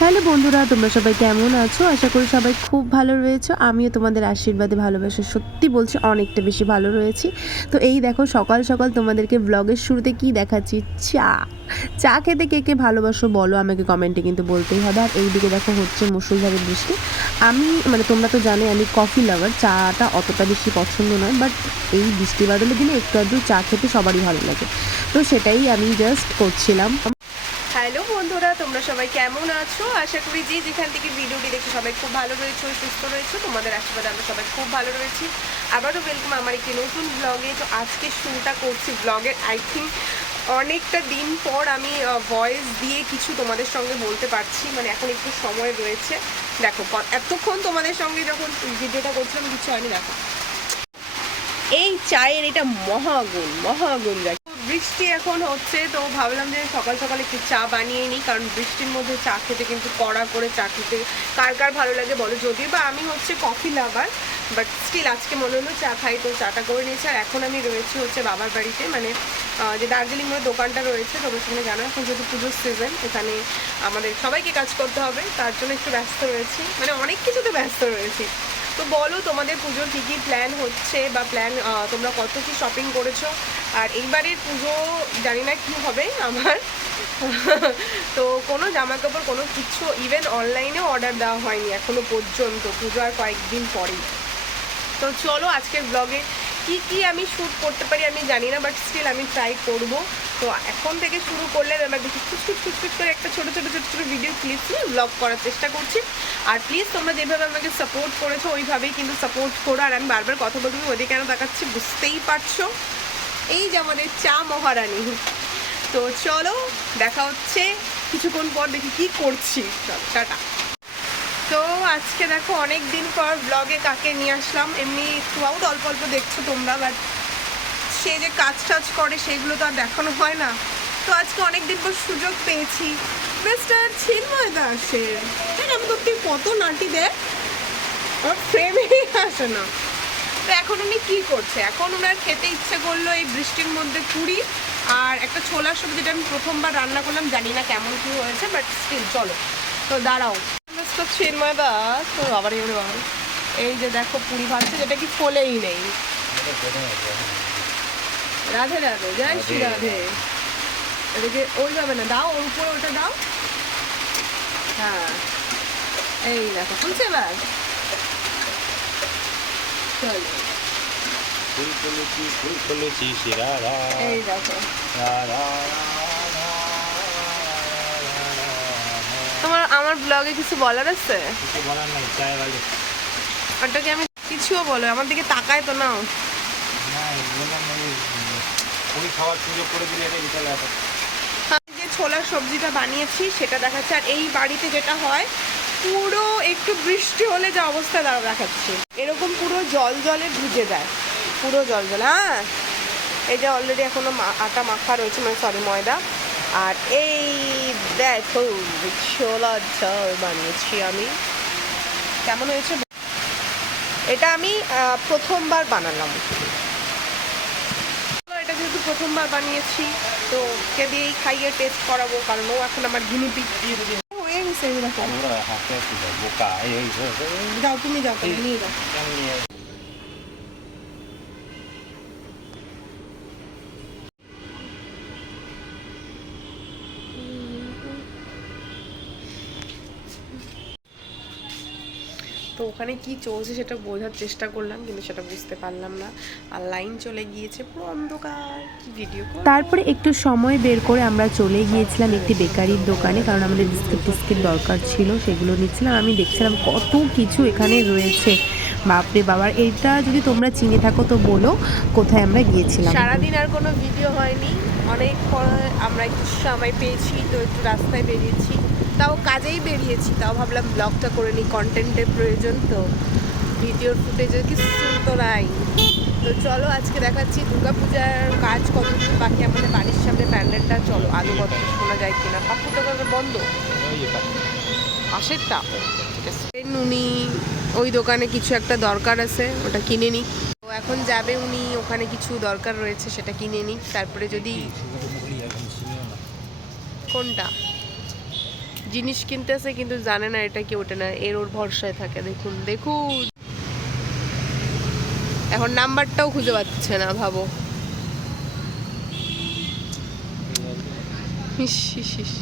Hello বন্ধুরা, তোমরা সবাই কেমন আছো? আশা করি সবাই খুব ভালো রয়েছো। আমিও তোমাদের আশীর্বাদে ভালোবাসা সত্যি বলছি অনেকটা বেশি ভালো রয়েছি। তো এই দেখো সকাল সকাল তোমাদেরকে ব্লগের শুরুতে কি দেখাচ্ছি, চা। চা খেতে কে কে ভালোবাসো বলো আমাকে কমেন্টে কিন্তু বলতেই হবে। আর এইদিকে দেখো হচ্ছে মুষলধারে বৃষ্টি। আমি তোমরা তো জানোই আমি কফি লাভার, চাটা অতটা বেশি পছন্দ নয়, বাট এই বৃষ্টি বাদলের দিনে একটু আধটু চা খেতে সবারই ভালো লাগে। তো সেটাই আমি জাস্ট করছিলাম। হ্যালো বন্ধুরা, তোমরা সবাই কেমন আছো? আশা করি যে যেখান থেকে ভিডিওটি দেখে সবাই খুব ভালো রয়েছো, সুস্থ রয়েছো। তোমাদের আশীর্বাদে আমরা সবাই খুব ভালো রয়েছি। আবারও ওয়েলকাম আমার একটি নতুন ব্লগে। তো আজকে শুরুটা করছি ব্লগের আই থিঙ্ক অনেকটা দিন পর আমি ভয়েস দিয়ে কিছু তোমাদের সঙ্গে বলতে পারছি, মানে এখন একটু সময় রয়েছে। দেখো এতক্ষণ তোমাদের সঙ্গে যখন ভিডিওটা করছিলাম কিছু হয়নি। দেখো এই চায়ের এটা মহাগুণ দেখো। বৃষ্টি এখন হচ্ছে, তো ভাবলাম যে সকাল সকাল একটু চা বানিয়ে নিই, কারণ বৃষ্টির মধ্যে চা খেতে কিন্তু কড়া করে চা খেতে কার কার ভালো লাগে বলো। যদিও বা আমি হচ্ছে কফি লাভার, বাট স্টিল আজকে মনে হলো চা খাই, তো চাটা করে নিয়েছি। আর এখন আমি রয়েছি হচ্ছে বাবার বাড়িতে, মানে যে দার্জিলিং মোড়ে দোকানটা রয়েছে, তোমরা সেখানে জানো এখন যেহেতু পুজোর সিজন, এখানে আমাদের সবাইকে কাজ করতে হবে, তার জন্য একটু ব্যস্ত রয়েছি, মানে অনেক কিছুতে ব্যস্ত রয়েছি। তো বলো তোমাদের পুজোর কী কী প্ল্যান হচ্ছে, বা তোমরা কত কী শপিং করেছো? আর এইবারের পুজো জানি না কী হবে আমার তো কোনো জামা কাপড় কোনো কিছু ইভেন অনলাইনেও অর্ডার দেওয়া হয়নি এখনো পর্যন্ত, পুজো আর কয়েকদিন পরেই। তো চলো আজকের ব্লগে কি কি আমি শ্যুট করতে পারি আমি জানি না, বাট স্টিল আমি ট্রাই করব। তো এখন থেকে শুরু করলে আমরা দেখি খুচখুচ করে একটা ছোটো ভিডিও ক্লিপস নিয়ে ব্লগ করার চেষ্টা করছি। আর প্লিজ তোমরা যেভাবে আমাকে সাপোর্ট করেছো ওইভাবেই কিন্তু সাপোর্ট করো। আর আমি বারবার কথা বলতে ওদের কেন দেখাচ্ছি বুঝতেই পারছো, এই যে আমাদের চা মহারানী। তো চলো দেখা হচ্ছে কিছুক্ষণ পর, দেখি কি করছি। চলো টাটা। তো আজকে দেখো অনেক দিন পর ব্লগে কাকে নিয়ে আসলাম। এমনি থ্রুআউট অল্প অল্প দেখছো তোমরা, বাট সে যে কাজ টাজ করে সেগুলো তো আর দেখানো হয় না। তো আজকে অনেক দিন পর সুযোগ পেয়েছি মিস্টার চিন্ময় দাসের। আমি তো কত নাটি দেয়, আমার ফ্রেমেই আসে না। তো এখন উনি কী করছে, এখন ওনার খেতে ইচ্ছে করলো এই বৃষ্টির মধ্যে পুরি আর একটা ছোলার সবজি, যেটা আমি প্রথমবার রান্না করলাম, জানি না কেমন কী হয়েছে, বাট স্টিল চলো। তো দাঁড়াও মিস্টার চিন্ময় দাস, তো আবার এই যে দেখো পুরি ভাজছে, যেটা কি ফোলেই নেই। রাধে রাধে, জয় শ্রী রাধে। এদিকে ওইভাবে না, দাও ওর উপরে ওটা দাও। হ্যাঁ এই দেখো শুনছে এবার। চলো এই দেখো তোমার আমার ব্লগে কিছু বলার আছে? ওটাকে আমি কিছুও বলো, আমার দিকে তাকায় তো নাও। যে ছোলার সবজিটা বানিয়েছি সেটা দেখাচ্ছে। আর এই বাড়িতে যেটা হয়, পুরো একটু বৃষ্টি হলে যে অবস্থা দেখাচ্ছে, এরকম পুরো জলে ভিজে যায়, পুরো জল। হ্যাঁ এই যে অলরেডি এখনো আটা মাখা রয়েছে, মানে সরি ময়দা। আর এই দেখো ছোলার ঝাল বানিয়েছি আমি, কেমন হয়েছে? এটা আমি প্রথমবার বানালাম। এটা যেহেতু প্রথমবার বানিয়েছি, তো ওকে দিয়েই খাইয়ে টেস্ট করাবো, কারণ ও এখন আমার গিনিপিগ। হয়ে গেছে এরকম। যাও তুমি যাও, নিয়ে যাও। তো ওখানে কি চলছে সেটা বোঝার চেষ্টা করলাম, কিন্তু সেটা বুঝতে পারলাম না। আর লাইন চলে গিয়েছে, পুরো অন্ধকার, ভিডিও। তারপরে একটু সময় বের করে আমরা চলে গিয়েছিলাম একটি বেকারির দোকানে, কারণ আমাদের বিস্কিট দরকার ছিল, সেগুলো নিচ্ছিলাম। আমি দেখছিলাম কত কিছু এখানে রয়েছে, বাপরে বাবার। এটা যদি তোমরা চিনে থাকো তো বলো কোথায় আমরা গিয়েছিলাম। সারাদিন আর কোনো ভিডিও হয়নি, অনেক পর আমরা একটু সময় পেয়েছি, তো একটু রাস্তায় বেরিয়েছি, তাও কাজেই বেরিয়েছি, তাও ভাবলাম ব্লগটা করে নিই, কন্টেন্টের প্রয়োজন, তো ভিডিওর ফুটেজের কিছু তো নাই। তো চলো আজকে দেখাচ্ছি দুর্গাপূজার কাজ কতদূর বাকি আমাদের বাড়ির সামনে প্যান্ডেলটা। চলো আলু কত শোনা যায় কিনা। পাপুর দোকানে বন্ধ, পাশেরটা ঠিক আছে। উনি ওই দোকানে কিছু একটা দরকার আছে, ওটা কিনে নিই। তো এখন যাবে উনি, ওখানে কিছু দরকার রয়েছে, সেটা কিনে নিই। তারপরে যদি কোনটা জিনিস কিনতেছে কিন্তু জানে না এটা কি ওটা না, ওর ভরসায় থাকে। দেখুন দেখুন, এখন নাম্বারটাও খুঁজে পাচ্ছে না, ভাবো। ইস ইস ইস।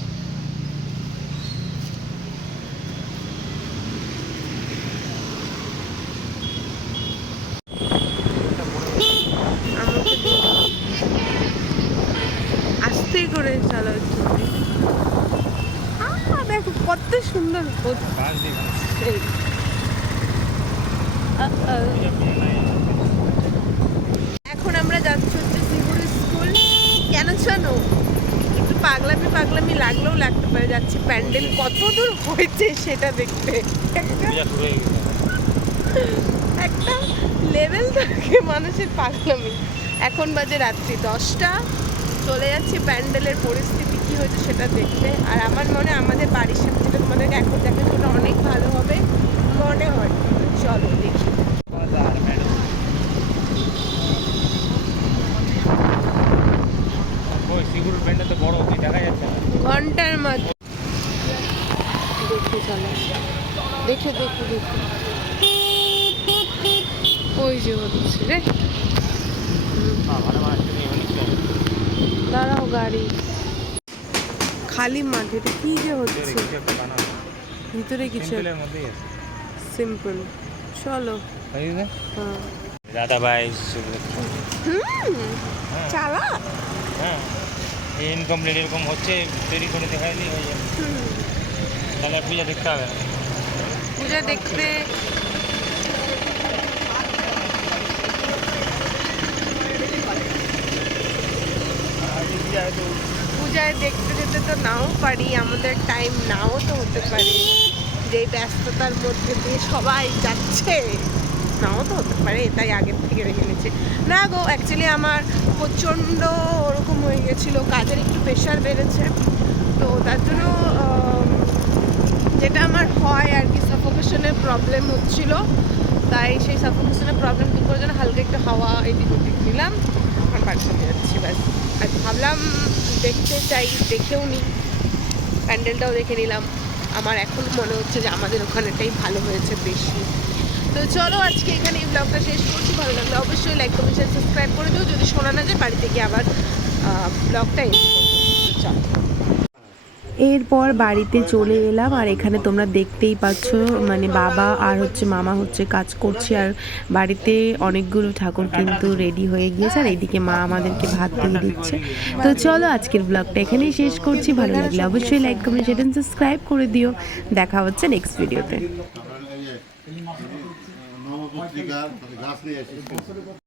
আস্তে করে চালাও একটু। দেখো কত সুন্দর হচ্ছে। এখন আমরা যাচ্ছি হচ্ছে সিঙ্গুর স্কুল। কেন জানো, একটু পাগলামি পাগলামি লাগলেও লাগতে পারে, যাচ্ছি প্যান্ডেল কত দূর হয়েছে সেটা দেখতে। একটা লেভেল থাকে মানুষের পাগলামি। এখন বাজে রাত্রি 10টা, চলে যাচ্ছি প্যান্ডেলের পরিস্থিতি কি হয়েছে সেটা দেখতে। আর আমার মনে হয় আমাদের বাড়ির সাথে যেটা তোমাদেরকে এখন দেখা সেটা অনেক ভালো হবে মনে হয়। চলো দেখি। ঘন্টার মধ্যে দেখে চলো, দেখে দেখে দেখে ওই যে হচ্ছে রে। দাঁড়াও, গাড়ি খালি মাঠে কি যে হচ্ছে, ভিতরে কিছু সিম্পল। চলো দাদা ভাই চালা ইনকমপ্লিট এরকম হচ্ছে, তৈরি করে দেখাই দিয়ে হয়ে যাবে। তাহলে পূজা দেখতে হবে, পূজা দেখতে। পূজায় দেখতে যেতে তো নাও পারি, আমাদের টাইম নাও তো হতে পারে, যে ব্যস্ততার মধ্যে দিয়ে সবাই যাচ্ছে, নাও তো হতে পারে, তাই আগের থেকে রেখে নিচ্ছে। না গো, অ্যাকচুয়ালি আমার প্রচণ্ড ওরকম হয়ে গেছিলো, কাজের একটু প্রেশার বেড়েছে, তো তার জন্য যেটা আমার হয় আর কি, সাফোকেশনের প্রবলেম হচ্ছিলো, তাই সেই সাফোকেশনের প্রবলেম দূর করার জন্য হালকা একটু হাওয়া এদিক ওদিক দিলাম, আর বাড়ি চলে যাচ্ছি ব্যাস। আর ভাবলাম দেখতে চাই, দেখেও নিই, প্যান্ডেলটাও দেখে নিলাম। আমার এখন মনে হচ্ছে যে আমাদের ওখানেটাই ভালো হয়েছে বেশি। তো চলো আজকে এখানে এই ব্লগটা শেষ করছি। ভালো লাগলে অবশ্যই লাইক কমেন্ট শেয়ার সাবস্ক্রাইব করে দিও। যদি শোনা না যায় বাড়িতে গিয়ে আবার ব্লগটা এন্ড করবো। চলো, এরপর বাড়িতে চলে এলাম, আর এখানে তোমরা দেখতেই পাচ্ছ মানে বাবা আর হচ্ছে মামা হচ্ছে কাজ করছে, আর বাড়িতে অনেকগুলো ঠাকুর কিন্তু রেডি হয়ে গিয়েছে, আর এইদিকে মা আমাদেরকে ভাত দিয়ে দিচ্ছে। তো চলো আজকের ব্লগটা এখানেই শেষ করছি। ভালো লাগলে অবশ্যই লাইক কমেন্ট শেয়ার সাবস্ক্রাইব করে দিও। দেখা হচ্ছে নেক্সট ভিডিওতে।